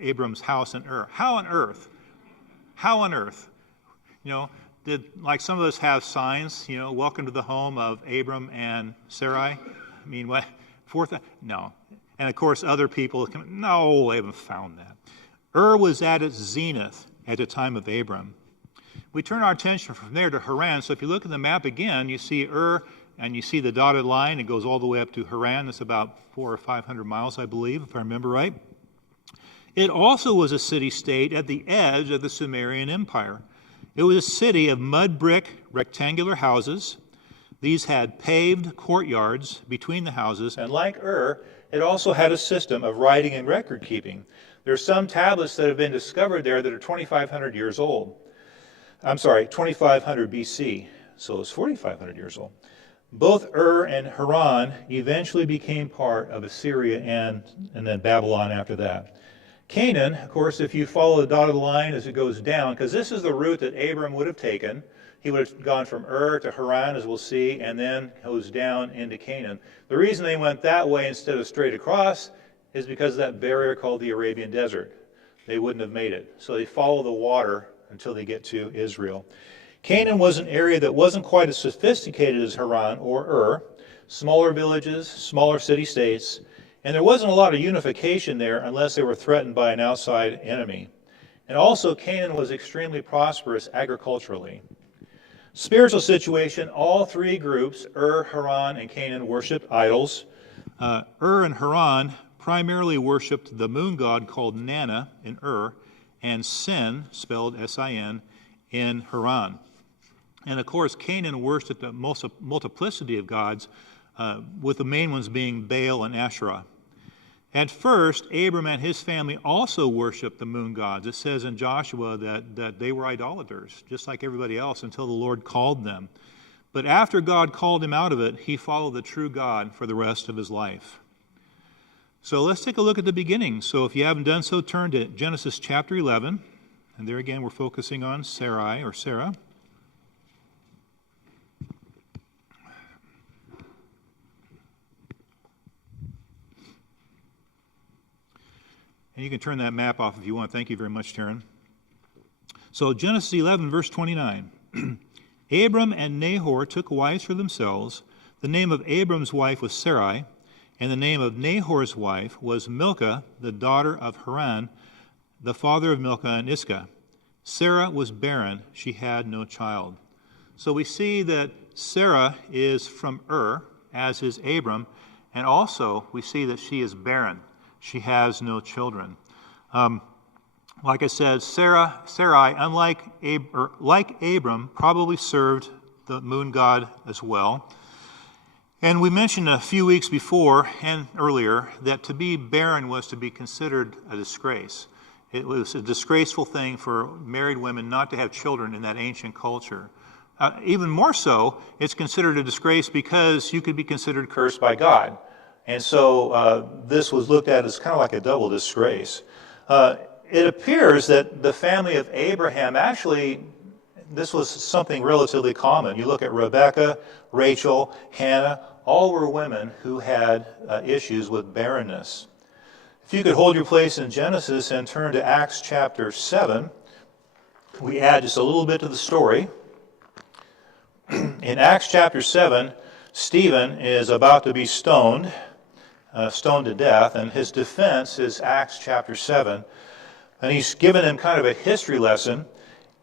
Abram's house in Ur. How on earth? How on earth? Did, like some of us have signs, welcome to the home of Abram and Sarai? I mean, what? No. And of course, other people, no, they haven't found that. Ur was at its zenith at the time of Abram. We turn our attention from there to Haran. So if you look at the map again, you see Ur, and you see the dotted line. It goes all the way up to Haran. It's about 400 or 500 miles, I believe, if I remember right. It also was a city-state at the edge of the Sumerian Empire. It was a city of mud brick rectangular houses. These had paved courtyards between the houses. And like Ur, it also had a system of writing and record keeping. There are some tablets that have been discovered there that are 2,500 years old. 2,500 BC, so it's 4,500 years old. Both Ur and Haran eventually became part of Assyria and then Babylon after that. Canaan, of course, if you follow the dotted line as it goes down, because this is the route that Abram would have taken. He would have gone from Ur to Haran, as we'll see, and then goes down into Canaan. The reason they went that way instead of straight across is because of that barrier called the Arabian Desert. They wouldn't have made it. So they follow the water until they get to Israel. Canaan was an area that wasn't quite as sophisticated as Haran or Ur. Smaller villages, smaller city-states, and there wasn't a lot of unification there unless they were threatened by an outside enemy. And also, Canaan was extremely prosperous agriculturally. Spiritual situation, all three groups, Ur, Haran, and Canaan, worshipped idols. Ur and Haran primarily worshipped the moon god called Nana in Ur, and Sin, spelled S-I-N, in Haran. And of course, Canaan worshipped a multiplicity of gods, with the main ones being Baal and Asherah. At first, Abram and his family also worshipped the moon gods. It says in Joshua that they were idolaters, just like everybody else, until the Lord called them. But after God called him out of it, he followed the true God for the rest of his life. So let's take a look at the beginning. So if you haven't done so, turn to Genesis chapter 11. And there again, we're focusing on Sarai, or Sarah. And you can turn that map off if you want. Thank you very much, Taryn. So Genesis 11, verse 29. Abram and Nahor took wives for themselves. The name of Abram's wife was Sarai, and the name of Nahor's wife was Milcah, the daughter of Haran, the father of Milcah and Iscah. Sarah was barren. She had no child. So we see that Sarah is from Ur, as is Abram, and also we see that she is barren. She has no children. Like I said, Sarai, like Abram, probably served the moon god as well. And we mentioned a few weeks before and earlier that to be barren was to be considered a disgrace. It was a disgraceful thing for married women not to have children in that ancient culture. Even more so, it's considered a disgrace because you could be considered cursed by God. And so this was looked at as kind of like a double disgrace. It appears that the family of Abraham, actually, this was something relatively common. You look at Rebekah, Rachel, Hannah, all were women who had issues with barrenness. If you could hold your place in Genesis and turn to Acts chapter 7, we add just a little bit to the story. In Acts chapter 7, Stephen is about to be stoned to death, and his defense is Acts chapter 7. And he's given him kind of a history lesson.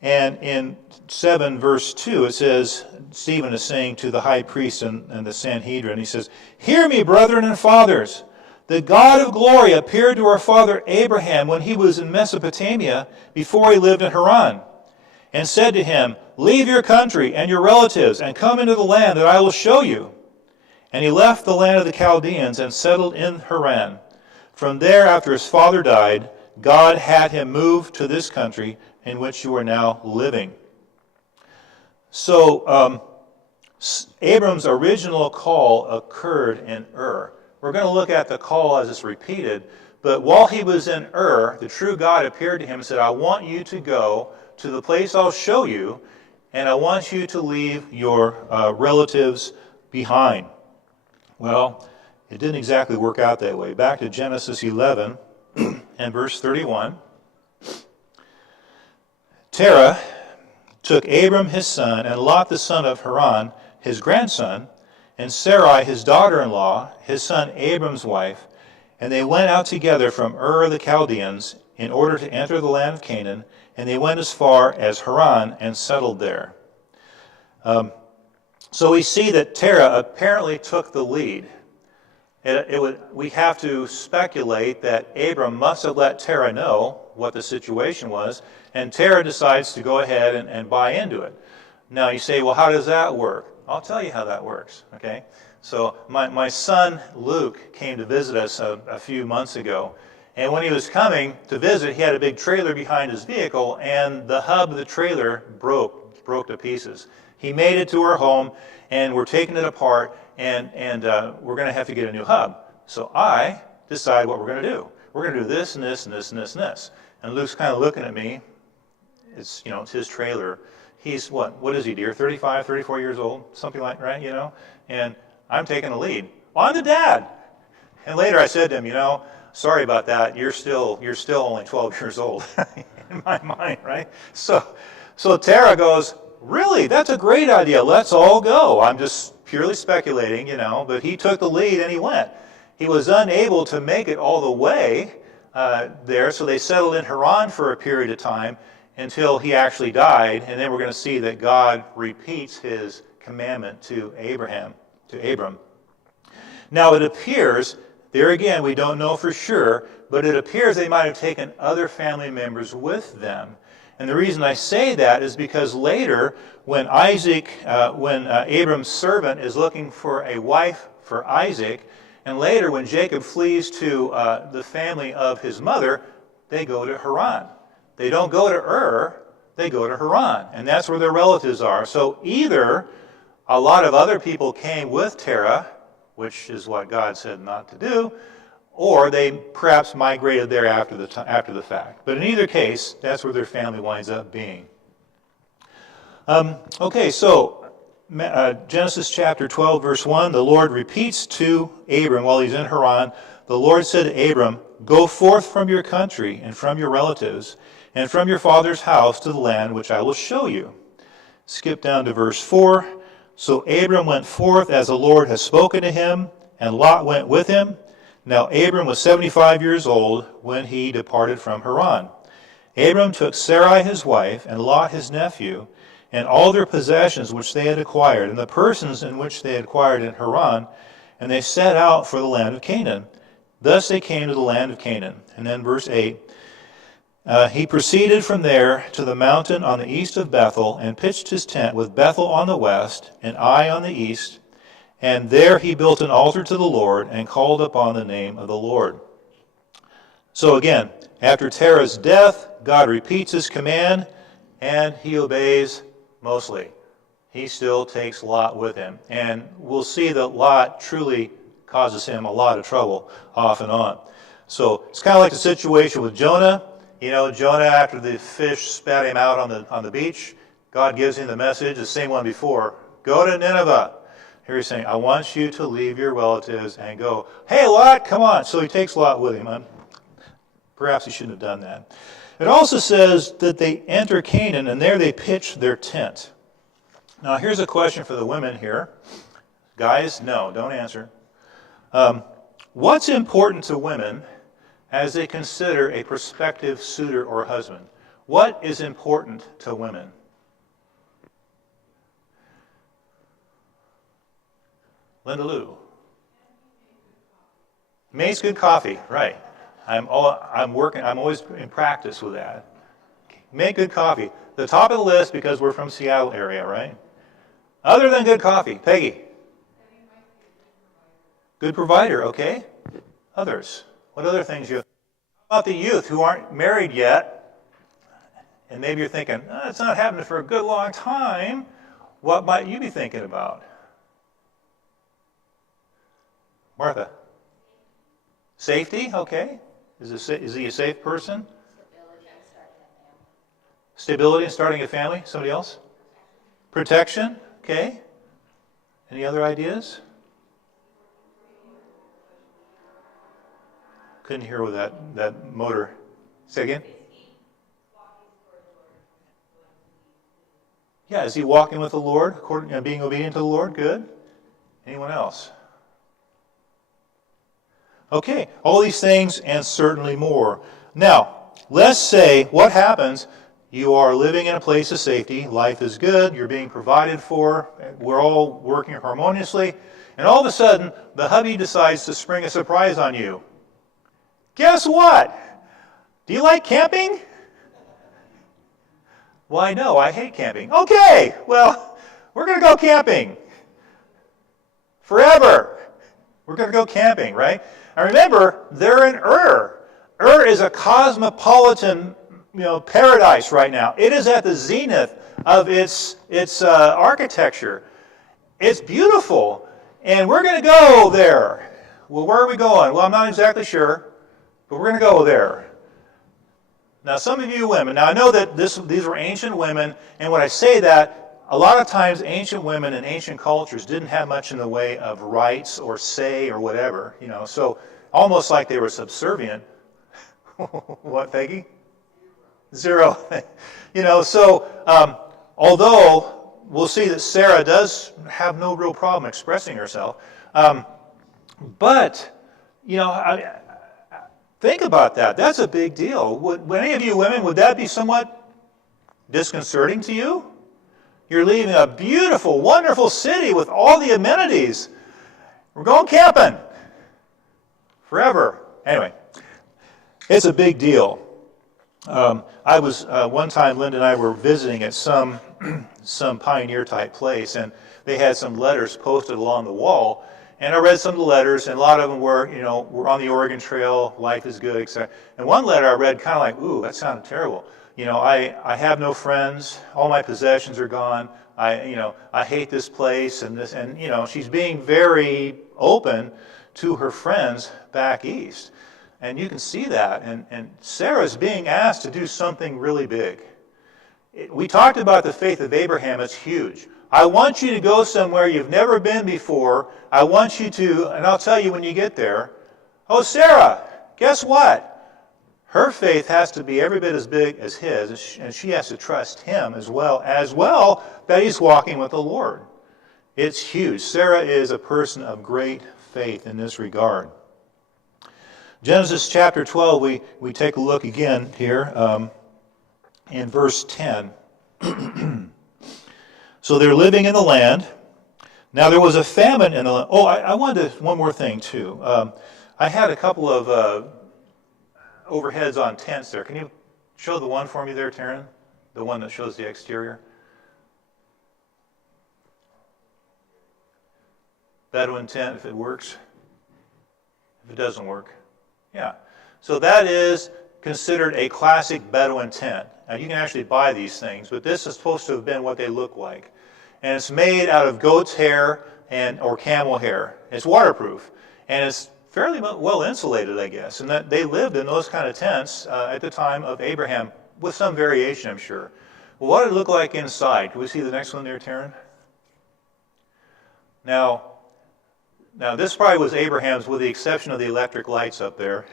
And in 7 verse 2, it says, Stephen is saying to the high priest and the Sanhedrin, he says, "Hear me, brethren and fathers. The God of glory appeared to our father Abraham when he was in Mesopotamia before he lived in Haran, and said to him, 'Leave your country and your relatives and come into the land that I will show you.' And he left the land of the Chaldeans and settled in Haran. From there, after his father died, God had him move to this country in which you are now living." So Abram's original call occurred in Ur. We're going to look at the call as it's repeated, but while he was in Ur, the true God appeared to him and said, "I want you to go to the place I'll show you, and I want you to leave your relatives behind." Well, it didn't exactly work out that way. Back to Genesis 11, and and verse 31. Terah took Abram his son, and Lot the son of Haran, his grandson, and Sarai his daughter-in-law, his son Abram's wife, and they went out together from Ur of the Chaldeans in order to enter the land of Canaan, and they went as far as Haran and settled there. So we see that Terah apparently took the lead. We have to speculate that Abram must have let Terah know what the situation was, and Terah decides to go ahead and buy into it. Now you say, well, how does that work? I'll tell you how that works, okay? So my son Luke came to visit us a few months ago, and when he was coming to visit, he had a big trailer behind his vehicle, and the hub of the trailer broke to pieces. He made it to our home, and we're taking it apart, and we're going to have to get a new hub. So I decide what we're going to do. We're going to do this and this and this and this and this. And Luke's kind of looking at me. It's his trailer. He's what is he, dear? 35, 34 years old, something like, right? And I'm taking the lead. Well, I'm the dad. And later I said to him, sorry about that. You're still only 12 years old in my mind, right? So Terah goes, really? That's a great idea. Let's all go. I'm just purely speculating, but he took the lead and he went. He was unable to make it all the way there, so they settled in Haran for a period of time until he actually died, and then we're going to see that God repeats his commandment to Abram. Now it appears, there again, we don't know for sure, but it appears they might have taken other family members with them. And the reason I say that is because later, when Abram's servant is looking for a wife for Isaac, and later when Jacob flees to the family of his mother, they go to Haran. They don't go to Ur, they go to Haran, and that's where their relatives are. So either a lot of other people came with Terah, which is what God said not to do, or they perhaps migrated there after the fact. But in either case, that's where their family winds up being. So Genesis chapter 12, verse 1, the Lord repeats to Abram while he's in Haran, the Lord said to Abram, go forth from your country and from your relatives and from your father's house to the land which I will show you. Skip down to verse 4. So Abram went forth as the Lord had spoken to him, and Lot went with him. Now Abram was 75 years old when he departed from Haran. Abram took Sarai his wife, and Lot his nephew, and all their possessions which they had acquired, and the persons in which they had acquired in Haran, and they set out for the land of Canaan. Thus they came to the land of Canaan. And then verse 8, he proceeded from there to the mountain on the east of Bethel, and pitched his tent with Bethel on the west, and Ai on the east. And there he built an altar to the Lord, and called upon the name of the Lord. So again, after Terah's death, God repeats his command, and he obeys mostly. He still takes Lot with him. And we'll see that Lot truly causes him a lot of trouble off and on. So it's kind of like the situation with Jonah. Jonah, after the fish spat him out on the beach, God gives him the message, the same one before, go to Nineveh. Here he's saying, I want you to leave your relatives and go. Hey, Lot, come on. So he takes Lot with him. Perhaps he shouldn't have done that. It also says that they enter Canaan, and there they pitch their tent. Now, here's a question for the women here. Guys, no, don't answer. What's important to women as they consider a prospective suitor or husband? What is important to women? Linda Lou. Makes good coffee, right. I'm always in practice with that. Make good coffee. The top of the list because we're from Seattle area, right? Other than good coffee, Peggy. Good provider, okay. Others. What other things you have? How about the youth who aren't married yet? And maybe you're thinking, it's not happening for a good long time. What might you be thinking about? Martha. Safety, okay. Is he a safe person? Stability in starting a family. Somebody else? Protection, okay. Any other ideas? Couldn't hear with that motor. Say again? Yeah, is he walking with the Lord, being obedient to the Lord? Good. Anyone else? Okay, all these things and certainly more. Now, let's say what happens. You are living in a place of safety. Life is good. You're being provided for. We're all working harmoniously. And all of a sudden, the hubby decides to spring a surprise on you. Guess what? Do you like camping? Well, I know. I hate camping. Okay, well, we're going to go camping. Forever. We're going to go camping, right? And remember, they're in Ur. Ur is a cosmopolitan, paradise right now. It is at the zenith of its architecture. It's beautiful, and we're going to go there. Well, where are we going? Well, I'm not exactly sure, but we're going to go there. Now, some of you women, now I know that these were ancient women, and when I say that, a lot of times ancient women in ancient cultures didn't have much in the way of rights or say or whatever, so almost like they were subservient. What, Peggy? Zero. Although we'll see that Sarah does have no real problem expressing herself, but, think about that. That's a big deal. Would any of you women, would that be somewhat disconcerting to you? You're leaving a beautiful, wonderful city with all the amenities. We're going camping. Forever. Anyway, it's a big deal. I was, one time, Linda and I were visiting at some pioneer-type place, and they had some letters posted along the wall. And I read some of the letters, and a lot of them were, we're on the Oregon Trail, life is good, etc. And one letter I read kind of like, ooh, that sounded terrible. I have no friends, all my possessions are gone, I hate this place, and she's being very open to her friends back east. And you can see that, and Sarah's being asked to do something really big. We talked about the faith of Abraham. It's huge. I want you to go somewhere you've never been before. I want you to, and I'll tell you when you get there. Oh, Sarah, guess what? Her faith has to be every bit as big as his, and she has to trust him as well that he's walking with the Lord. It's huge. Sarah is a person of great faith in this regard. Genesis chapter 12, we take a look again here in verse 10. So they're living in the land. Now there was a famine in the land. Oh, I wanted one more thing too. I had a couple of overheads on tents there. Can you show the one for me there, Taryn? The one that shows the exterior? Bedouin tent, if it works. If it doesn't work. Yeah. So that is considered a classic Bedouin tent. Now you can actually buy these things, but this is supposed to have been what they look like. And it's made out of goat's hair or camel hair. It's waterproof. And it's fairly well insulated, I guess. And that they lived in those kind of tents at the time of Abraham, with some variation, I'm sure. Well, what did it look like inside? Can we see the next one there, Taryn? Now this probably was Abraham's, with the exception of the electric lights up there.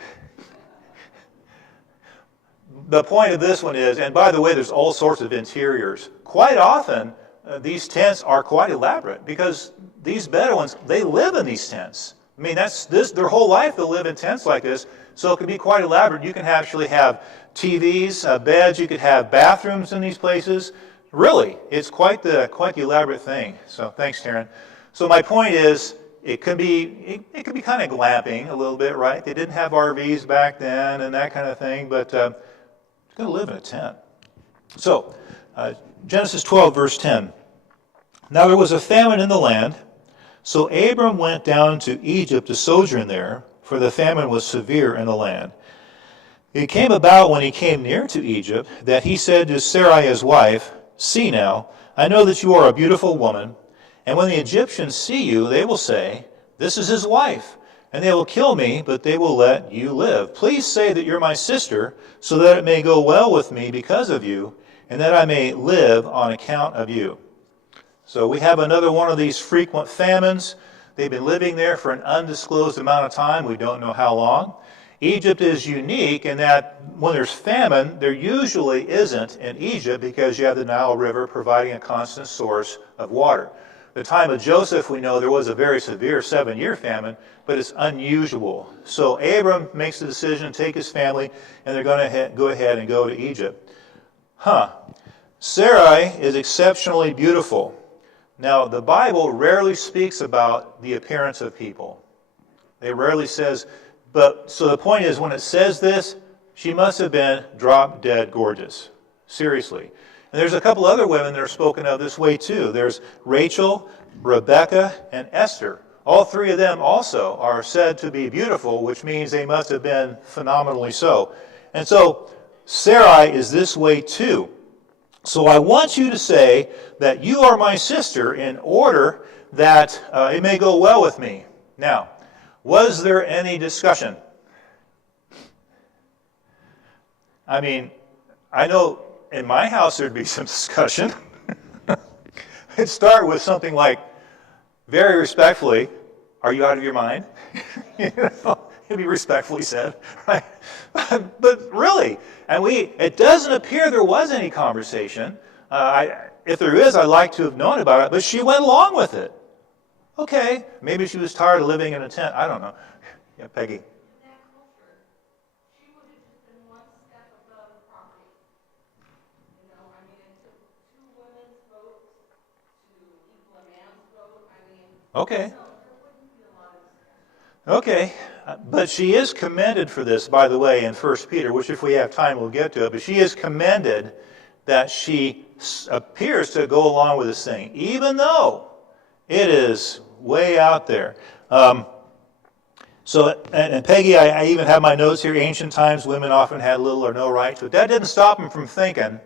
The point of this one is, and by the way, there's all sorts of interiors. Quite often, these tents are quite elaborate because these Bedouins, they live in these tents. I mean, that's their whole life they'll live in tents like this, so it can be quite elaborate. You can actually have TVs, beds, you could have bathrooms in these places. Really, it's quite the elaborate thing. So thanks, Taryn. So my point is, it could be kind of glamping a little bit, right? They didn't have RVs back then and that kind of thing, but you're going to live in a tent. So, Genesis 12, verse 10. Now there was a famine in the land, so Abram went down to Egypt to sojourn there, for the famine was severe in the land. It came about when he came near to Egypt that he said to Sarai his wife, "See now, I know that you are a beautiful woman, and when the Egyptians see you, they will say, 'This is his wife,' and they will kill me, but they will let you live. Please say that you're my sister, so that it may go well with me because of you, and that I may live on account of you." So we have another one of these frequent famines. They've been living there for an undisclosed amount of time. We don't know how long. Egypt is unique in that when there's famine, there usually isn't in Egypt because you have the Nile River providing a constant source of water. The time of Joseph, we know there was a very severe 7-year famine, but it's unusual. So Abram makes the decision to take his family, and they're going to go ahead and go to Egypt. Sarai is exceptionally beautiful. Now, the Bible rarely speaks about the appearance of people. It rarely says, but so the point is when it says this, she must have been drop dead gorgeous. Seriously. And there's a couple other women that are spoken of this way too. There's Rachel, Rebecca, and Esther. All three of them also are said to be beautiful, which means they must have been phenomenally so. And so Sarai is this way too. So I want you to say that you are my sister in order that it may go well with me. Now, was there any discussion? I mean, I know in my house there'd be some discussion. It'd start with something like, very respectfully, are you out of your mind? It'd be respectfully said, right? But really, it doesn't appear there was any conversation. If there is, I'd like to have known about it, but she went along with it. Okay, maybe she was tired of living in a tent. I don't know. Yeah, Peggy. In that culture, she would have just been one step above property. It took two women's votes to equal a man's vote. Okay. There wouldn't be a lot of discussion. Okay, but she is commended for this, by the way, in 1 Peter, which if we have time, we'll get to it. But she is commended that she appears to go along with this thing, even though it is way out there. And Peggy, I even have my notes here. Ancient times, women often had little or no right to it. That didn't stop them from thinking. And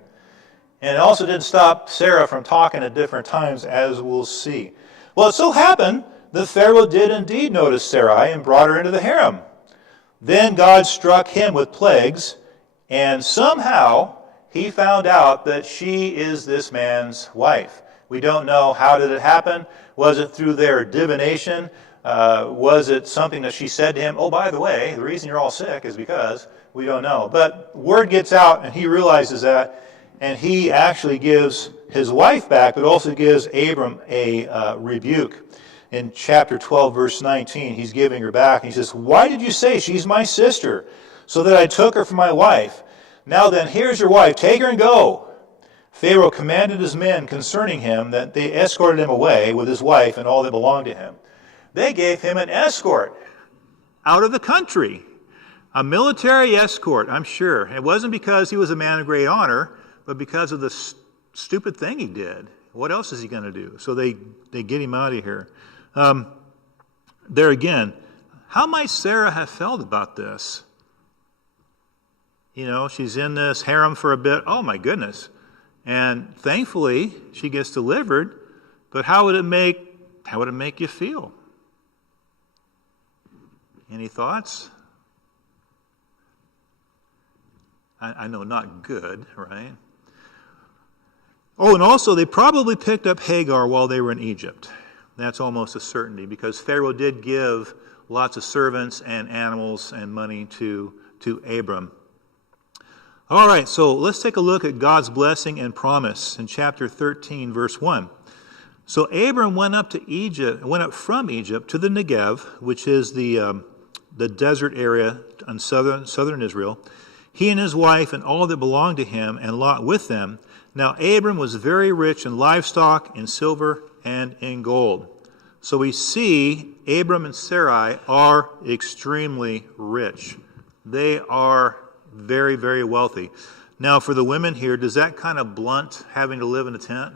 it also didn't stop Sarah from talking at different times, as we'll see. Well, it so happened that Pharaoh did indeed notice Sarai and brought her into the harem. Then God struck him with plagues, and somehow he found out that she is this man's wife. We don't know how did it happen. Was it through their divination? Was it something that she said to him, oh, by the way, the reason you're all sick is because we don't know. But word gets out, and he realizes that, and he actually gives his wife back, but also gives Abram a rebuke. In chapter 12, verse 19, he's giving her back. And he says, why did you say she's my sister, so that I took her for my wife? Now then, here's your wife. Take her and go. Pharaoh commanded his men concerning him that they escorted him away with his wife and all that belonged to him. They gave him an escort out of the country, a military escort, I'm sure. It wasn't because he was a man of great honor, but because of the stupid thing he did. What else is he going to do? So they get him out of here. There again, how might Sarah have felt about this? She's in this harem for a bit. Oh my goodness. And thankfully, she gets delivered. But how would it make you feel? Any thoughts? I know not good, right? Oh, and also they probably picked up Hagar while they were in Egypt. That's almost a certainty because Pharaoh did give lots of servants and animals and money to Abram. All right, so let's take a look at God's blessing and promise in chapter 13, verse 1. So Abram went up from Egypt to the Negev, which is the desert area in southern Israel. He and his wife and all that belonged to him, and Lot with them. Now Abram was very rich in livestock, in silver, and in gold. So we see Abram and Sarai are extremely rich. They are very, very wealthy. Now for the women here, does that kind of blunt having to live in a tent?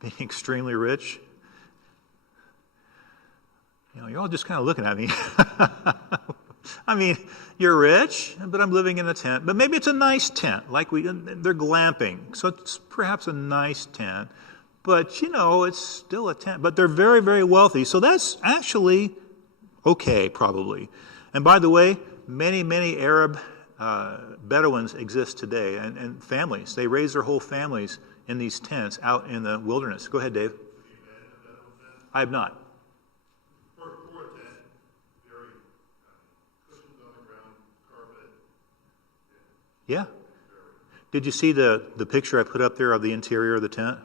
Being extremely rich? You're all just kind of looking at me. I mean, you're rich, but I'm living in a tent. But maybe it's a nice tent, they're glamping. So it's perhaps a nice tent. But, it's still a tent. But they're very, very wealthy. So that's actually okay, probably. And by the way, many, many Arab Bedouins exist today, and families. They raise their whole families in these tents out in the wilderness. Go ahead, Dave. I have not. Yeah. Did you see the picture I put up there of the interior of the tent?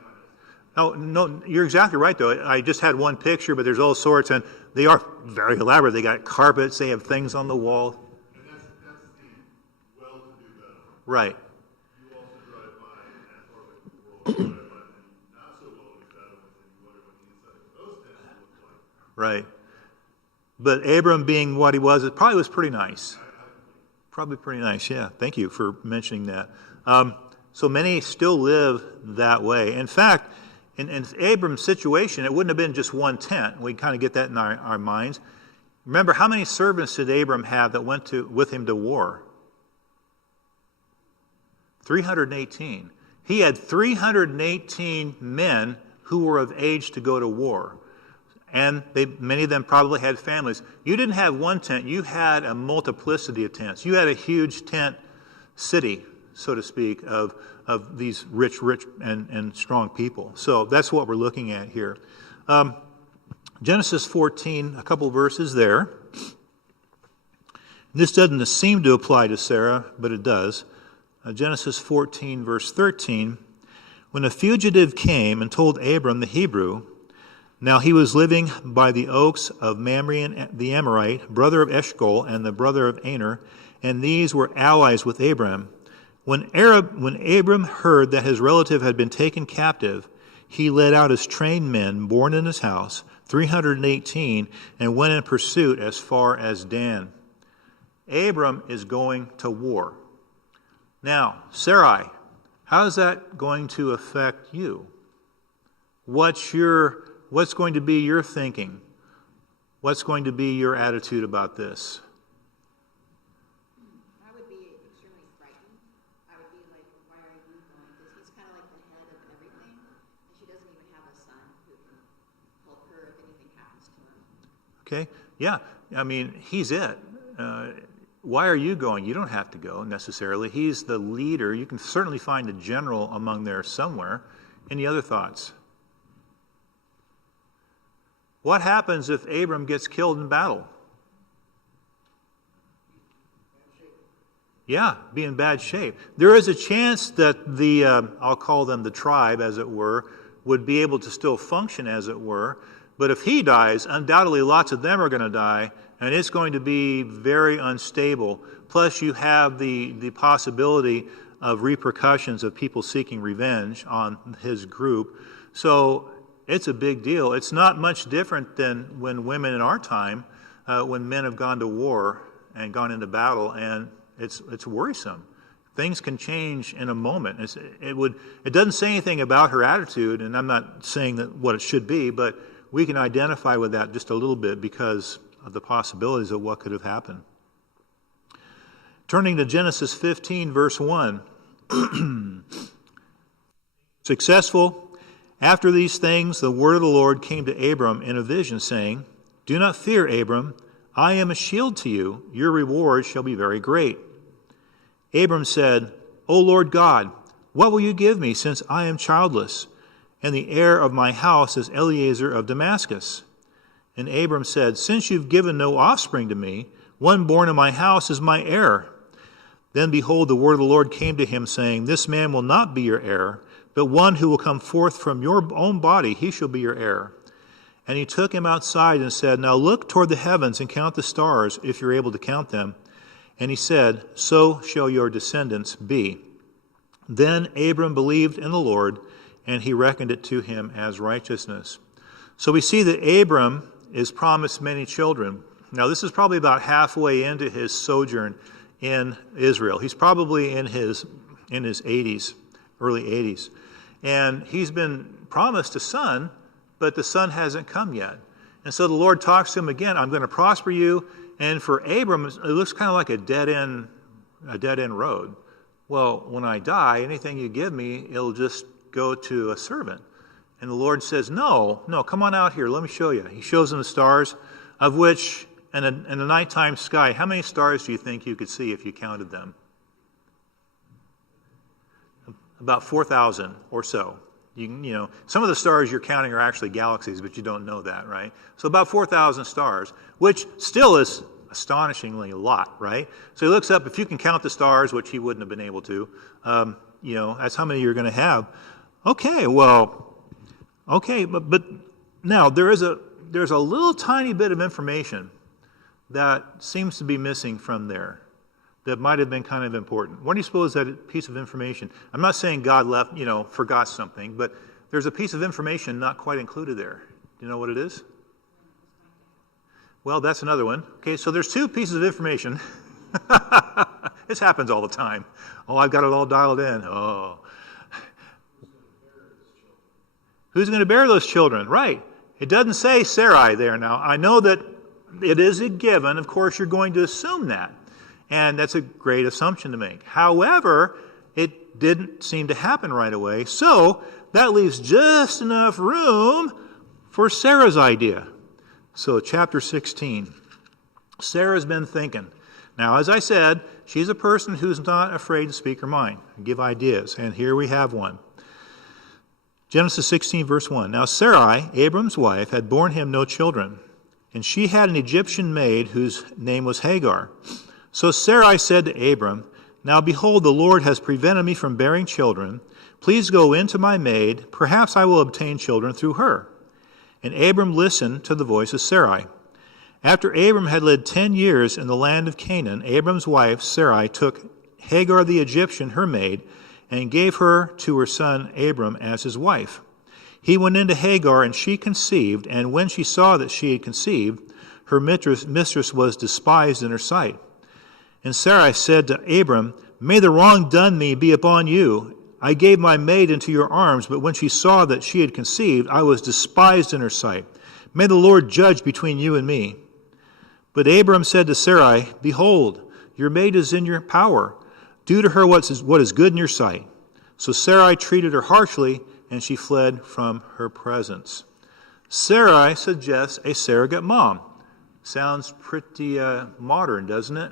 Oh, no, you're exactly right, though. I just had one picture, but there's all sorts, and they are very elaborate. They got carpets, they have things on the wall. And that's the well-to-do better. Right, You also drive by that part of the world, drive by the not so well-to-do settlements, and you wonder what the inside of those tents look like. right. But Abram being what he was, it probably was pretty nice. Probably pretty nice, yeah. Thank you for mentioning that. So many still live that way. In fact, in Abram's situation, it wouldn't have been just one tent. We kind of get that in our minds. Remember, how many servants did Abram have that went with him to war? 318. He had 318 men who were of age to go to war. And many of them probably had families. You didn't have one tent. You had a multiplicity of tents. You had a huge tent city, so to speak, of these rich and strong people. So that's what we're looking at here. Genesis 14, a couple verses there. This doesn't seem to apply to Sarah, but it does. Genesis 14, verse 13. When a fugitive came and told Abram the Hebrew, now he was living by the oaks of Mamre the Amorite, brother of Eshcol and the brother of Aner, and these were allies with Abram. When Abram heard that his relative had been taken captive, he led out his trained men born in his house, 318, and went in pursuit as far as Dan. Abram is going to war. Now, Sarai, how is that going to affect you? What's going to be your thinking? What's going to be your attitude about this? I would be extremely frightened. I would be like, why are you going? Because he's kind of like the head of everything. And she doesn't even have a son who can help her if anything happens to her. Okay, yeah, I mean, he's it. Why are you going? You don't have to go necessarily. He's the leader. You can certainly find a general among there somewhere. Any other thoughts? What happens if Abram gets killed in battle? Yeah, be in bad shape. There is a chance that the, I'll call them the tribe, as it were, would be able to still function, as it were. But if he dies, undoubtedly lots of them are going to die, and it's going to be very unstable. Plus, you have the possibility of repercussions of people seeking revenge on his group. So it's a big deal. It's not much different than when women in our time, when men have gone to war and gone into battle, and it's worrisome. Things can change in a moment. It doesn't say anything about her attitude, and I'm not saying that what it should be, but we can identify with that just a little bit because of the possibilities of what could have happened. Turning to Genesis 15, verse 1. Successful. After these things, the word of the Lord came to Abram in a vision, saying, do not fear, Abram. I am a shield to you. Your reward shall be very great. Abram said, O Lord God, what will you give me, since I am childless, and the heir of my house is Eliezer of Damascus? And Abram said, since you've given no offspring to me, one born in my house is my heir. Then behold, the word of the Lord came to him, saying, this man will not be your heir, but one who will come forth from your own body, he shall be your heir. And he took him outside and said, now look toward the heavens and count the stars, if you're able to count them. And he said, so shall your descendants be. Then Abram believed in the Lord, and he reckoned it to him as righteousness. So we see that Abram is promised many children. Now this is probably about halfway into his sojourn in Israel. He's probably in his 80s, early 80s. And he's been promised a son, but the son hasn't come yet. And so the Lord talks to him again, I'm going to prosper you. And for Abram, it looks kind of like a dead-end road. Well, when I die, anything you give me, it'll just go to a servant. And the Lord says, no, come on out here, let me show you. He shows him the stars, of which, in the nighttime sky, how many stars do you think you could see if you counted them? About 4,000 or so. You know, some of the stars you're counting are actually galaxies, but you don't know that, right? So about 4,000 stars, which still is astonishingly a lot, right? So he looks up, if you can count the stars, which he wouldn't have been able to, that's how many you're going to have. Okay, but now there's a little tiny bit of information that seems to be missing from there that might have been kind of important. What do you suppose that piece of information? I'm not saying God forgot something, but there's a piece of information not quite included there. Do you know what it is? Well, that's another one. Okay, so there's two pieces of information. This happens all the time. Oh, I've got it all dialed in. Oh. Who's going to bear those children? Right. It doesn't say Sarai there now. I know that it is a given. Of course, you're going to assume that. And that's a great assumption to make. However, it didn't seem to happen right away. So that leaves just enough room for Sarah's idea. So chapter 16. Sarah's been thinking. Now, as I said, she's a person who's not afraid to speak her mind and give ideas. And here we have one. Genesis 16, verse 1. Now Sarai, Abram's wife, had borne him no children, and she had an Egyptian maid whose name was Hagar. So Sarai said to Abram, Now behold, the Lord has prevented me from bearing children. Please go in to my maid. Perhaps I will obtain children through her. And Abram listened to the voice of Sarai. After Abram had lived 10 years in the land of Canaan, Abram's wife Sarai took Hagar the Egyptian, her maid, and gave her to her son Abram as his wife. He went into Hagar, and she conceived, and when she saw that she had conceived, her mistress was despised in her sight. And Sarai said to Abram, May the wrong done me be upon you. I gave my maid into your arms, but when she saw that she had conceived, I was despised in her sight. May the Lord judge between you and me. But Abram said to Sarai, Behold, your maid is in your power. Do to her what is good in your sight. So Sarai treated her harshly, and she fled from her presence. Sarai suggests a surrogate mom. Sounds pretty modern, doesn't it?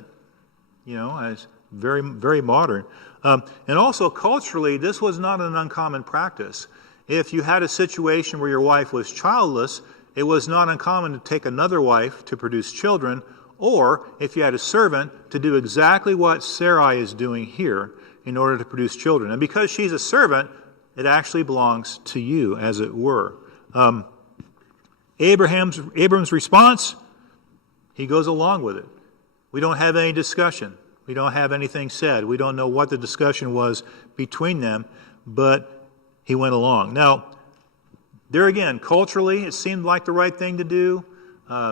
It's very, very modern. And also culturally, this was not an uncommon practice. If you had a situation where your wife was childless, it was not uncommon to take another wife to produce children, or if you had a servant, to do exactly what Sarai is doing here in order to produce children. And because she's a servant, it actually belongs to you, as it were. Abram's response, he goes along with it. We don't have any discussion. We don't have anything said. We don't know what the discussion was between them, but he went along. Now, there again, culturally, it seemed like the right thing to do.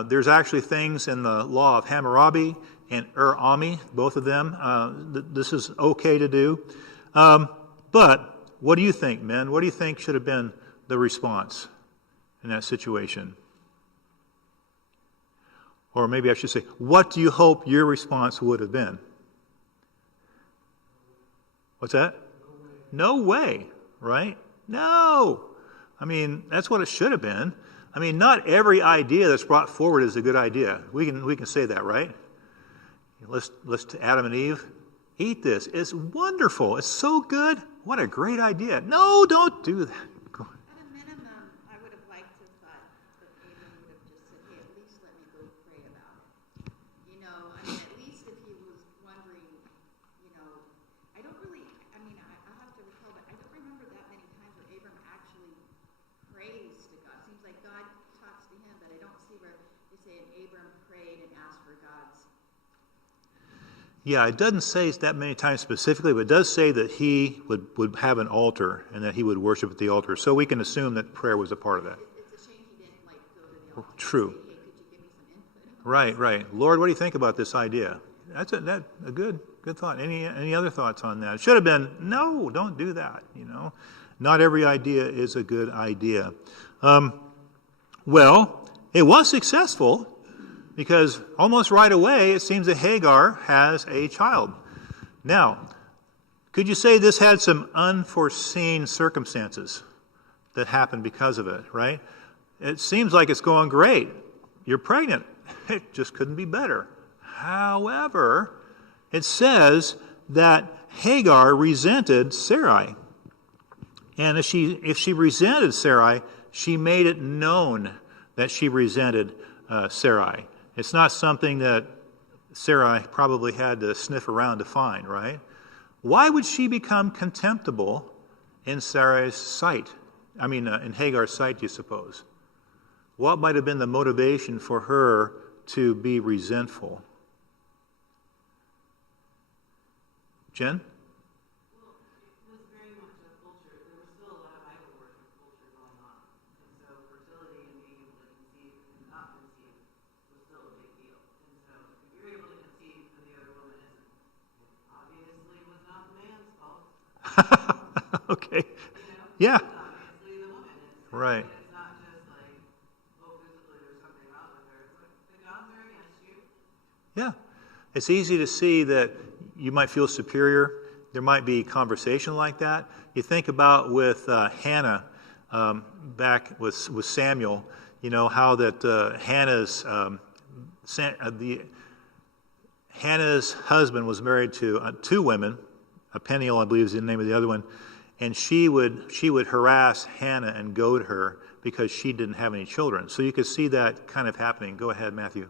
There's actually things in the law of Hammurabi and Ur-Ami, both of them. This is okay to do. But what do you think, men? What do you think should have been the response in that situation? Or maybe I should say, what do you hope your response would have been? What's that? No way, right? No. I mean, that's what it should have been. I mean, not every idea that's brought forward is a good idea. We can say that, right? Let's Adam and Eve, eat this. It's wonderful. It's so good. What a great idea. No, don't do that. At a minimum, I would have liked to have thought that Abram would have just said, hey, at least let me go pray about it. At least if he was wondering, I don't really, I'll have to recall, but I don't remember that many times where Abram actually prays to God. Seems like God talks to him, but I don't see where they say Abram prayed and asked for God's. Yeah, it doesn't say that many times specifically, but it does say that he would have an altar and that he would worship at the altar. So we can assume that prayer was a part of that. It's a shame he didn't go to the altar. True. And say, hey, could you give me some input? Right. Lord, what do you think about this idea? That's a good thought. Any other thoughts on that? It should have been, no, don't do that. Not every idea is a good idea. Well, it was successful because almost right away it seems that Hagar has a child. Now, could you say this had some unforeseen circumstances that happened because of it, right? It seems like it's going great. You're pregnant. It just couldn't be better. However, it says that Hagar resented Sarai. And if she resented Sarai, she made it known that she resented Sarai. It's not something that Sarai probably had to sniff around to find, right? Why would she become contemptible in Sarai's sight? In Hagar's sight, you suppose? What might have been the motivation for her to be resentful? Jen? Well, it was very much a culture. There was still a lot of idol worship culture going on. And so fertility and being able to conceive and not conceive was still a big deal. And so if you're able to conceive and the other woman isn't, it obviously was not the man's fault. Okay. You know? Yeah. It's obviously the woman. It's, Right. It's not just like, oh, physically there's something wrong with her. It's like, the gods are against you. Yeah. It's easy to see that you might feel superior. There might be conversation like that. You think about with Hannah back with Samuel, how that Hannah's husband was married to two women. Peniel, I believe, is the name of the other one, and she would harass Hannah and goad her because she didn't have any children. So you could see that kind of happening. Go ahead, Matthew.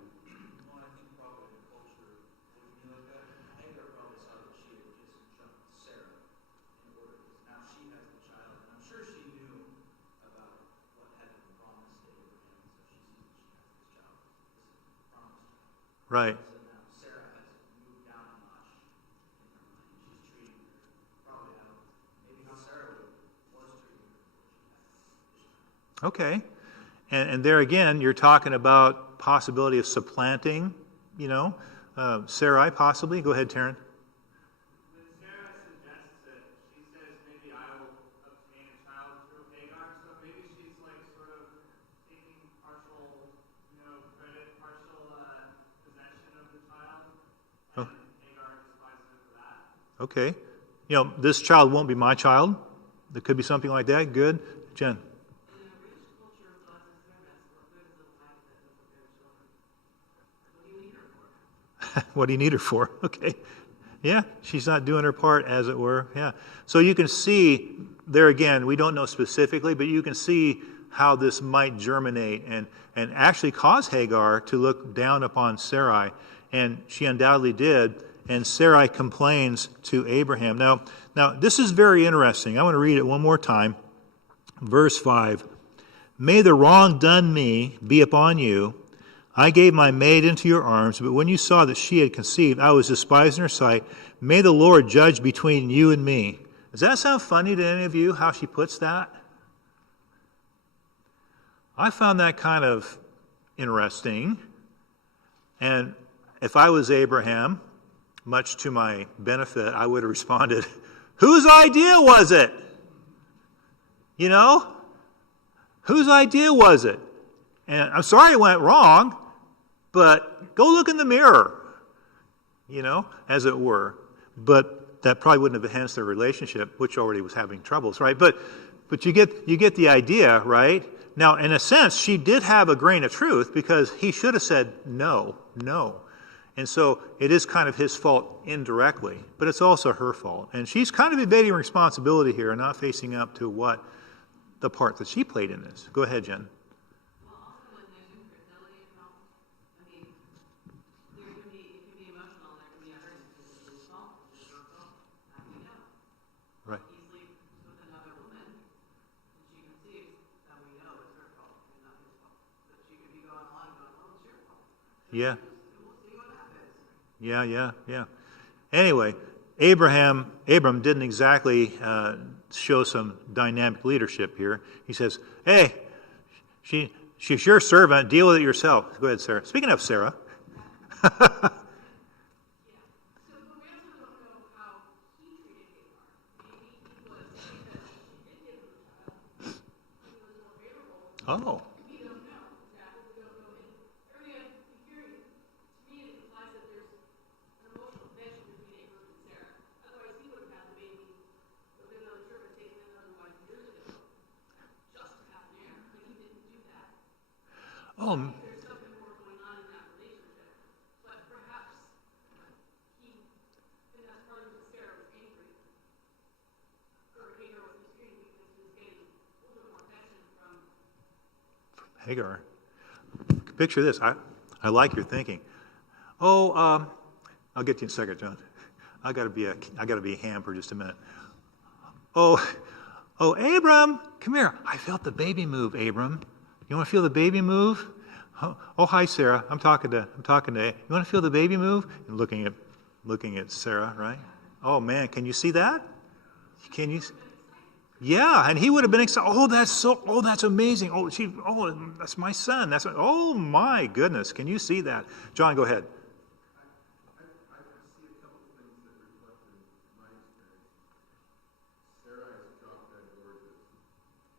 Right. Okay. And there again, you're talking about possibility of supplanting, Sarai possibly. Go ahead, Taryn. When Sarah suggests that she says maybe I will obtain a child through Hagar, so maybe she's like sort of taking partial, credit, partial possession of the child, and Hagar despises her for that. Okay. This child won't be my child. There could be something like that. Good. Jen. In a rich culture of gods and servants, what good is a wife that doesn't bear children? What do you need her for? What do you need her for? Okay. Yeah, she's not doing her part, as it were. Yeah. So you can see there again, we don't know specifically, but you can see how this might germinate and actually cause Hagar to look down upon Sarai. And she undoubtedly did. And Sarai complains to Abraham. Now this is very interesting. I want to read it one more time. Verse 5. May the wrong done me be upon you. I gave my maid into your arms, but when you saw that she had conceived, I was despised in her sight. May the Lord judge between you and me. Does that sound funny to any of you, how she puts that? I found that kind of interesting. And if I was Abraham, much to my benefit, I would have responded, whose idea was it? Whose idea was it? And I'm sorry it went wrong, but go look in the mirror, as it were. But that probably wouldn't have enhanced their relationship, which already was having troubles, right? But you get the idea, right? Now, in a sense, she did have a grain of truth because he should have said no. And so it is kind of his fault indirectly, but it's also her fault. And she's kind of evading responsibility here and not facing up to what the part that she played in this. Go ahead, Jen. Well, also when there's infertility involved, it can be emotional, there can be others, it's his fault, it's her fault, how do we know? Right. He sleeps with another woman, and she conceives, then we know it's her fault and not his fault. But she could be going on going, well, it's your fault. Yeah. And we'll see what happens. Yeah. Anyway, Abram didn't exactly show some dynamic leadership here. He says, hey, she's your servant. Deal with it yourself. Go ahead, Sarah. Speaking of Sarah. So, but we also don't know how he treated Hagar. Maybe he was, because she did give him a child, he was more favorable. Oh, We don't know exactly. We don't know any. Everything I'm hearing, to me, it implies that there's an emotional connection between Abraham and Sarah. Otherwise, he would have had the baby with another servant taken another wife years ago, just to have an heir. But he didn't do that. oh, There's something more going on in that relationship. But perhaps and that's part of what Sarah was angry. Or Hagar was angry because he was getting a little bit more affection from Hagar. Picture this. I like your thinking. Oh, I'll get to you in a second, John. I gotta be a ham for just a minute. Oh, Abram, come here. I felt the baby move, Abram. You want to feel the baby move? Oh, hi, Sarah. I'm talking to. You want to feel the baby move? And looking at Sarah, right? Oh man, can you see that? Can you? Yeah, and he would have been excited. That's amazing. That's my son. Oh my goodness. Can you see that? John, go ahead. I see a couple of things that reflected my experience. Sarah is drop dead gorgeous.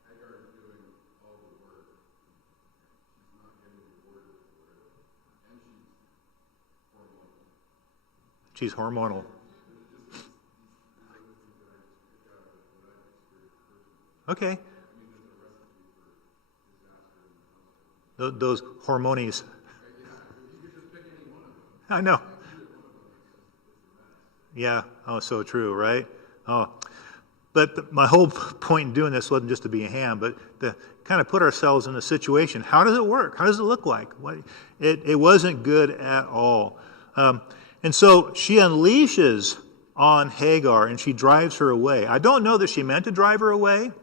Hagar is doing all the work. She's not getting rewarded for it. And she's hormonal. She's hormonal. Okay. Those hormonies. I know. Yeah. Oh, so true, right? Oh, but my whole point in doing this wasn't just to be a ham, but to kind of put ourselves in a situation. How does it work? How does it look like? It wasn't good at all. And so she unleashes on Hagar and she drives her away. I don't know that she meant to drive her away,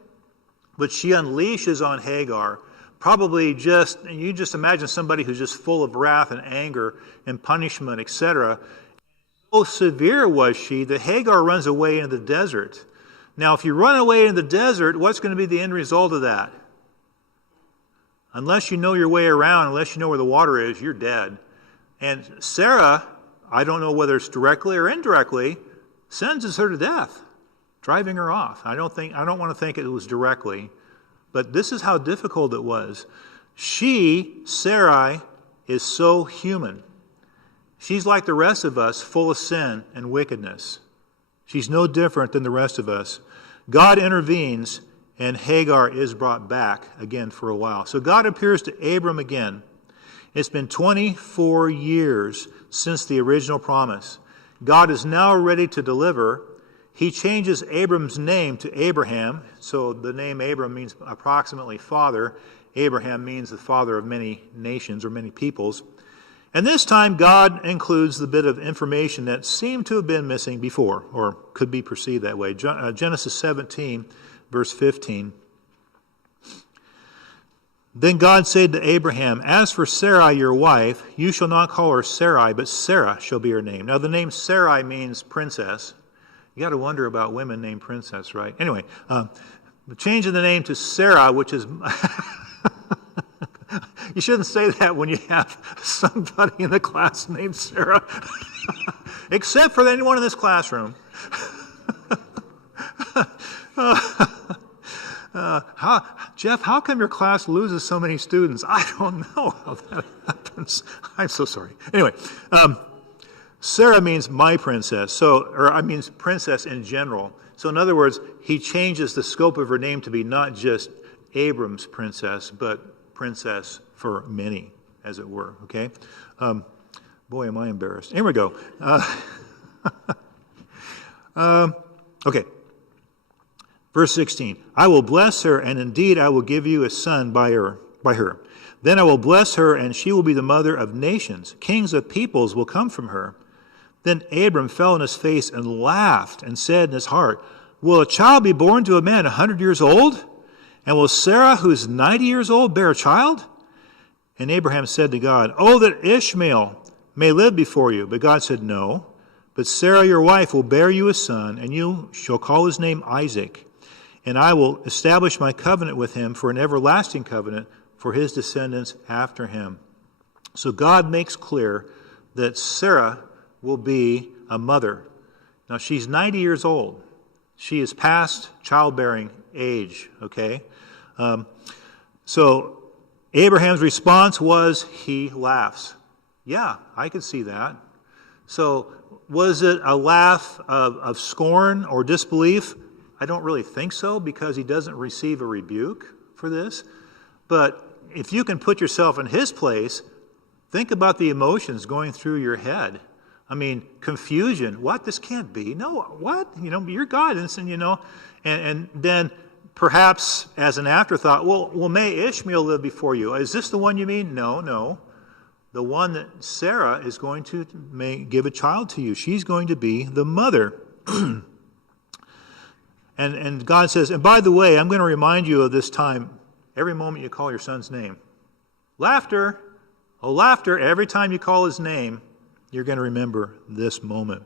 but she unleashes on Hagar. Probably you just imagine somebody who's just full of wrath and anger and punishment, etc. So severe was she that Hagar runs away into the desert. Now, if you run away into the desert, what's going to be the end result of that? Unless you know your way around, unless you know where the water is, you're dead. And Sarah, I don't know whether it's directly or indirectly, sentences her to death, driving her off. I don't want to think it was directly, but this is how difficult it was. Sarai, is so human. She's like the rest of us, full of sin and wickedness. She's no different than the rest of us. God intervenes, and Hagar is brought back again for a while. So God appears to Abram again. It's been 24 years since the original promise. God is now ready to deliver. He changes Abram's name to Abraham. So the name Abram means approximately father. Abraham means the father of many nations or many peoples. And this time God includes the bit of information that seemed to have been missing before, or could be perceived that way. Genesis 17, verse 15. Then God said to Abraham, "As for Sarai your wife, you shall not call her Sarai, but Sarah shall be her name." Now the name Sarai means princess. You got to wonder about women named princess, right? Anyway, changing the name to Sarah, which is... You shouldn't say that when you have somebody in the class named Sarah, except for anyone in this classroom. Jeff, how come your class loses so many students? I don't know how that happens. I'm so sorry. Anyway, Sarah means my princess, means princess in general. So in other words, he changes the scope of her name to be not just Abram's princess, but princess for many, as it were. Okay? Boy, am I embarrassed. Here we go. Okay. Verse 16. I will bless her, and indeed I will give you a son by her. Then I will bless her, and she will be the mother of nations. Kings of peoples will come from her. Then Abram fell on his face and laughed and said in his heart, "Will a child be born to a man 100 years old? And will Sarah, who is 90 years old, bear a child?" And Abraham said to God, "Oh, that Ishmael may live before you." But God said, "No, but Sarah your wife will bear you a son, and you shall call his name Isaac. And I will establish my covenant with him for an everlasting covenant for his descendants after him." So God makes clear that Sarah will be a mother. Now she's 90 years old. She is past childbearing age, okay? So Abraham's response was he laughs. Yeah, I could see that. So was it a laugh of scorn or disbelief? I don't really think so, because he doesn't receive a rebuke for this. But if you can put yourself in his place, think about the emotions going through your head. I mean, confusion. What? This can't be. No, what? You're God. And then perhaps as an afterthought, well, may Ishmael live before you. Is this the one you mean? No. the one that Sarah is going to give a child to you. She's going to be the mother. And God says, and by the way, I'm going to remind you of this time every moment you call your son's name. Laughter. Oh, laughter. Every time you call his name, you're going to remember this moment.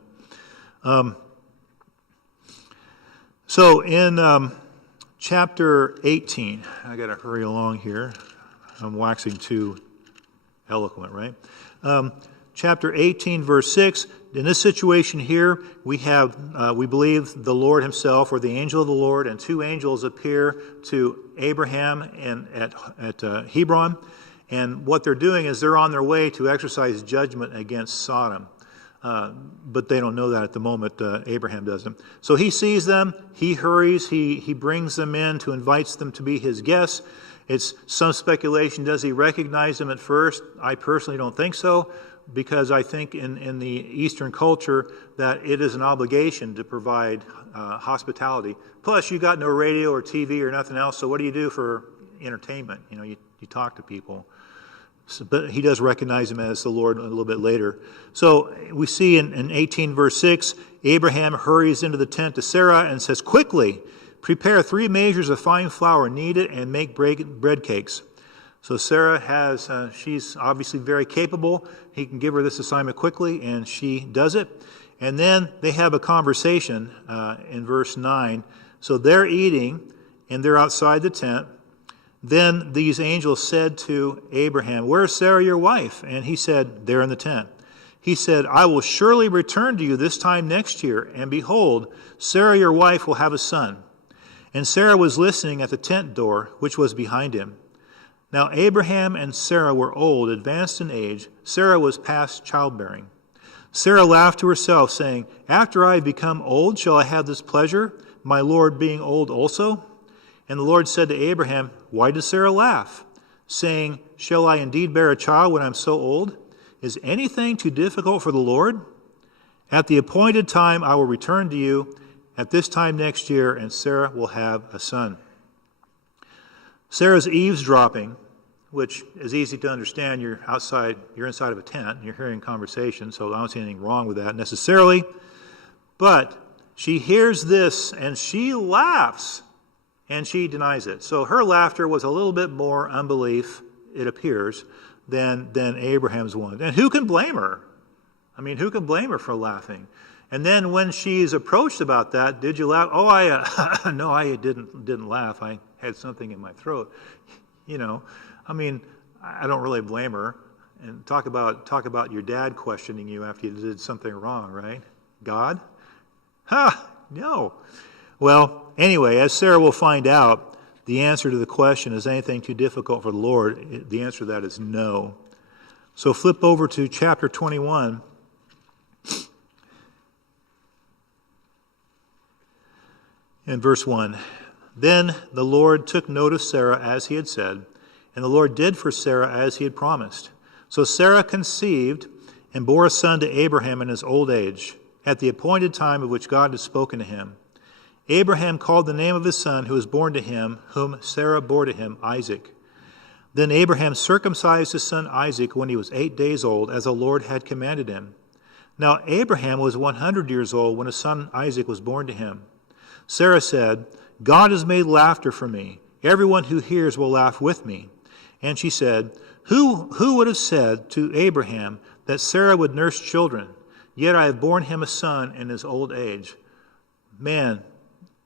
So in chapter 18, I got to hurry along here. I'm waxing too eloquent, right? Chapter 18, verse 6. In this situation here, we have, we believe, the Lord himself, or the angel of the Lord, and two angels appear to Abraham at Hebron. And what they're doing is they're on their way to exercise judgment against Sodom. But they don't know that at the moment. Abraham doesn't. So he sees them. He hurries. He brings them in to invite them to be his guests. It's some speculation. Does he recognize them at first? I personally don't think so, because I think in the Eastern culture that it is an obligation to provide hospitality. Plus, you got no radio or TV or nothing else, so what do you do for entertainment? You talk to people. So, but he does recognize him as the Lord a little bit later. So we see in 18 verse 6, Abraham hurries into the tent to Sarah and says, "Quickly, prepare 3 measures of fine flour, knead it, and make bread cakes." So Sarah she's obviously very capable. He can give her this assignment quickly, and she does it. And then they have a conversation in verse 9. So they're eating, and they're outside the tent. Then these angels said to Abraham, "Where's Sarah, your wife?" And he said, "There in the tent." He said, "I will surely return to you this time next year, and behold, Sarah, your wife, will have a son." And Sarah was listening at the tent door, which was behind him. Now Abraham and Sarah were old, advanced in age. Sarah was past childbearing. Sarah laughed to herself, saying, "After I have become old, shall I have this pleasure, my Lord being old also?" And the Lord said to Abraham, "Why does Sarah laugh, saying, Shall I indeed bear a child when I am so old? Is anything too difficult for the Lord? At the appointed time I will return to you at this time next year, and Sarah will have a son." Sarah's eavesdropping, which is easy to understand. You're inside of a tent, and you're hearing conversation, so I don't see anything wrong with that necessarily. But she hears this, and she laughs, and she denies it. So her laughter was a little bit more unbelief, it appears, than Abraham's one. And who can blame her? I mean, who can blame her for laughing? And then when she's approached about that, "Did you laugh?" "Oh, no, I didn't laugh. I had something in my throat." I mean, I don't really blame her. And talk about your dad questioning you after you did something wrong, right? God? No. Well, anyway, as Sarah will find out, the answer to the question, is anything too difficult for the Lord? The answer to that is no. So flip over to chapter 21. In verse 1, "Then the Lord took note of Sarah as he had said, and the Lord did for Sarah as he had promised. So Sarah conceived and bore a son to Abraham in his old age, at the appointed time of which God had spoken to him. Abraham called the name of his son who was born to him, whom Sarah bore to him, Isaac. Then Abraham circumcised his son Isaac when he was 8 days old, as the Lord had commanded him. Now Abraham was 100 years old when his son Isaac was born to him. Sarah said, 'God has made laughter for me. Everyone who hears will laugh with me.' And she said, Who would have said to Abraham that Sarah would nurse children? Yet I have borne him a son in his old age." Man,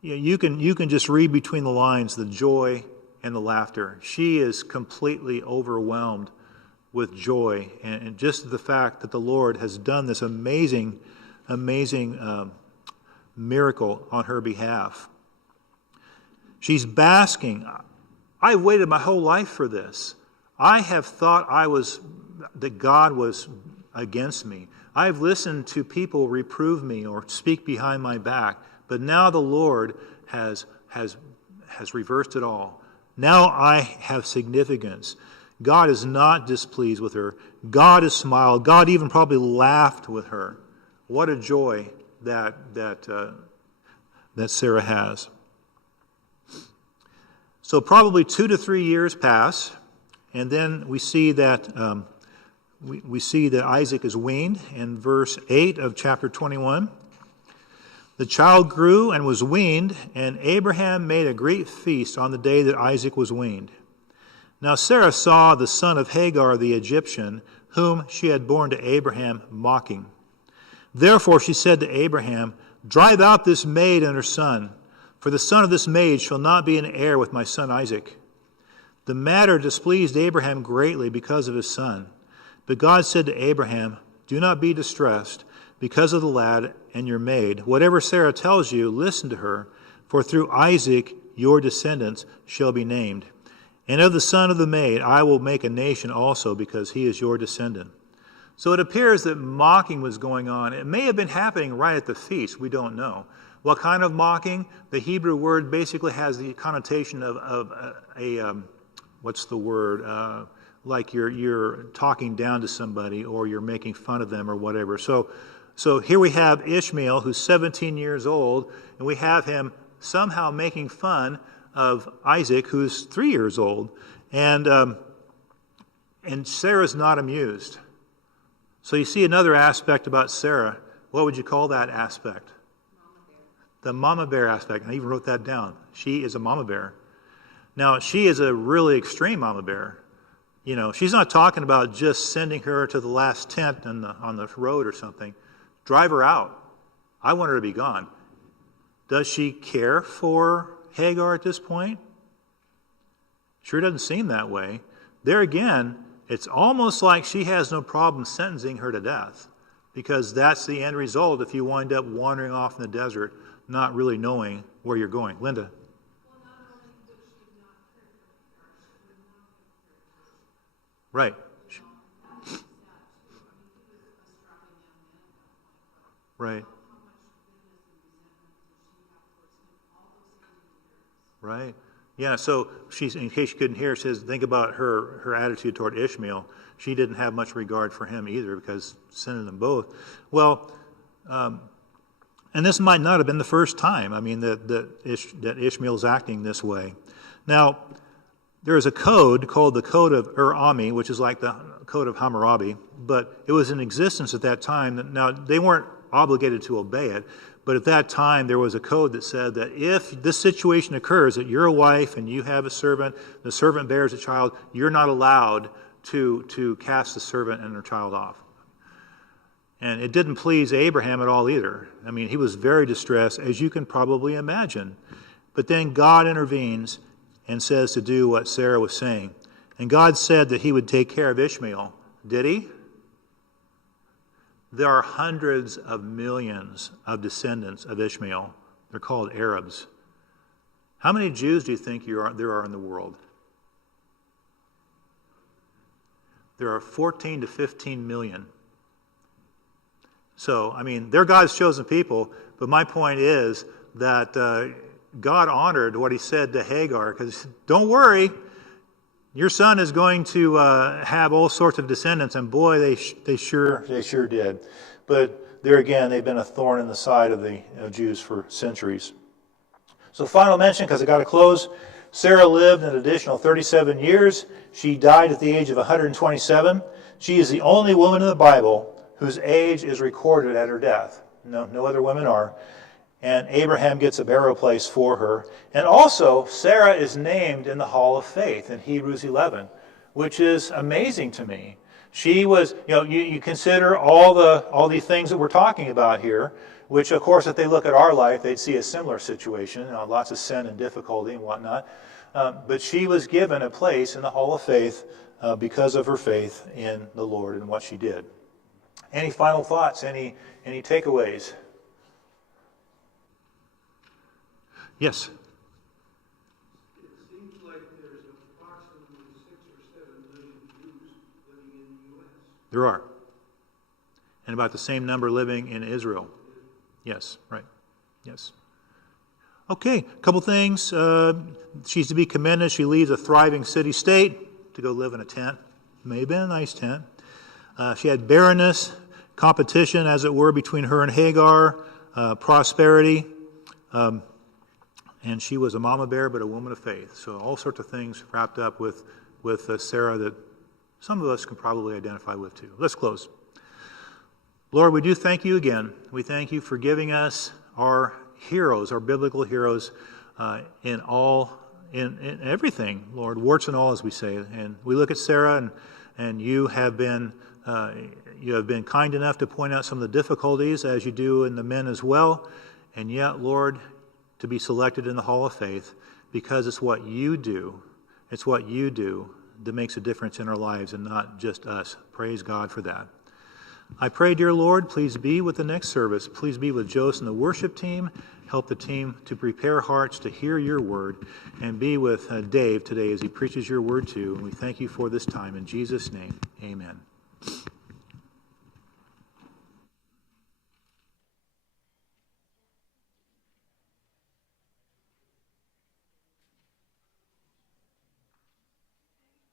you can just read between the lines the joy and the laughter. She is completely overwhelmed with joy, and just the fact that the Lord has done this amazing miracle on her behalf. She's basking. I waited my whole life for this. I have thought that God was against me. I've listened to people reprove me or speak behind my back, but now the Lord has reversed it all. Now I have significance. God is not displeased with her. God has smiled. God even probably laughed with her. What a joy that Sarah has. So probably 2 to 3 years pass, and then we see that we see that Isaac is weaned in verse 8 of chapter 21. The child grew and was weaned, and Abraham made a great feast on the day that Isaac was weaned. Now Sarah saw the son of Hagar the Egyptian, whom she had borne to Abraham, mocking. Therefore she said to Abraham, Drive out this maid and her son, for the son of this maid shall not be an heir with my son Isaac. The matter displeased Abraham greatly because of his son. But God said to Abraham, Do not be distressed because of the lad and your maid. Whatever Sarah tells you, listen to her, for through Isaac your descendants shall be named. And of the son of the maid I will make a nation also, because he is your descendant. So it appears that mocking was going on. It may have been happening right at the feast. We don't know. What kind of mocking? The Hebrew word basically has the connotation of what's the word? Like you're talking down to somebody, or you're making fun of them, or whatever. So here we have Ishmael, who's 17 years old, and we have him somehow making fun of Isaac, who's 3 years old, and Sarah's not amused. So you see another aspect about Sarah. What would you call that aspect? The mama bear aspect. I even wrote that down. She is a mama bear. Now, she is a really extreme mama bear. You know, she's not talking about just sending her to the last tent on the road or something. Drive her out. I want her to be gone. Does she care for Hagar at this point? Sure doesn't seem that way. There again, it's almost like she has no problem sentencing her to death, because that's the end result if you wind up wandering off in the desert, not really knowing where you're going. Linda? Right. Right. Right. Yeah, so she's, in case you couldn't hear, says, think about her attitude toward Ishmael. She didn't have much regard for him either, because sending them both. Well, and this might not have been the first time, I mean, that Ishmael's acting this way. Now, there is a code called the Code of Ur-Ami, which is like the Code of Hammurabi, but it was in existence at that time. Now, they weren't obligated to obey it, but at that time there was a code that said that if this situation occurs, that you're a wife and you have a servant, the servant bears a child, you're not allowed to cast the servant and her child off. And it didn't please Abraham at all either. I mean, he was very distressed, as you can probably imagine. But then God intervenes and says to do what Sarah was saying. And God said that he would take care of Ishmael. Did he? There are hundreds of millions of descendants of Ishmael. They're called Arabs. How many Jews do you think there are in the world? There are 14 to 15 million. So, I mean, they're God's chosen people, but my point is that God honored what he said to Hagar, because don't worry, your son is going to have all sorts of descendants, and boy, they sure did. But there again, they've been a thorn in the side of the Jews for centuries. So final mention, because I got to close. Sarah lived an additional 37 years. She died at the age of 127. She is the only woman in the Bible whose age is recorded at her death. No other women are. And Abraham gets a burial place for her. And also, Sarah is named in the Hall of Faith in Hebrews 11, which is amazing to me. She was, you consider all these things that we're talking about here, which, of course, if they look at our life, they'd see a similar situation, lots of sin and difficulty and whatnot. But she was given a place in the Hall of Faith because of her faith in the Lord and what she did. Any final thoughts? Any takeaways? Yes. It seems like there's approximately 6 or 7 million Jews living in the U.S. There are. And about the same number living in Israel. Yes, right. Yes. Okay, a couple things. She's to be commended. She leaves a thriving city-state to go live in a tent. May have been a nice tent. She had barrenness, competition, as it were, between her and Hagar, prosperity. And she was a mama bear, but a woman of faith. So all sorts of things wrapped up with Sarah that some of us can probably identify with too. Let's close. Lord, we do thank you again. We thank you for giving us our heroes, our biblical heroes, in everything, Lord, warts and all, as we say. And we look at Sarah, and you have been kind enough to point out some of the difficulties, as you do in the men as well. And yet, Lord, to be selected in the Hall of Faith, because it's what you do. It's what you do that makes a difference in our lives and not just us. Praise God for that. I pray, dear Lord, please be with the next service. Please be with Joseph and the worship team. Help the team to prepare hearts to hear your word, and be with Dave today as he preaches your word too. And we thank you for this time. In Jesus' name, amen.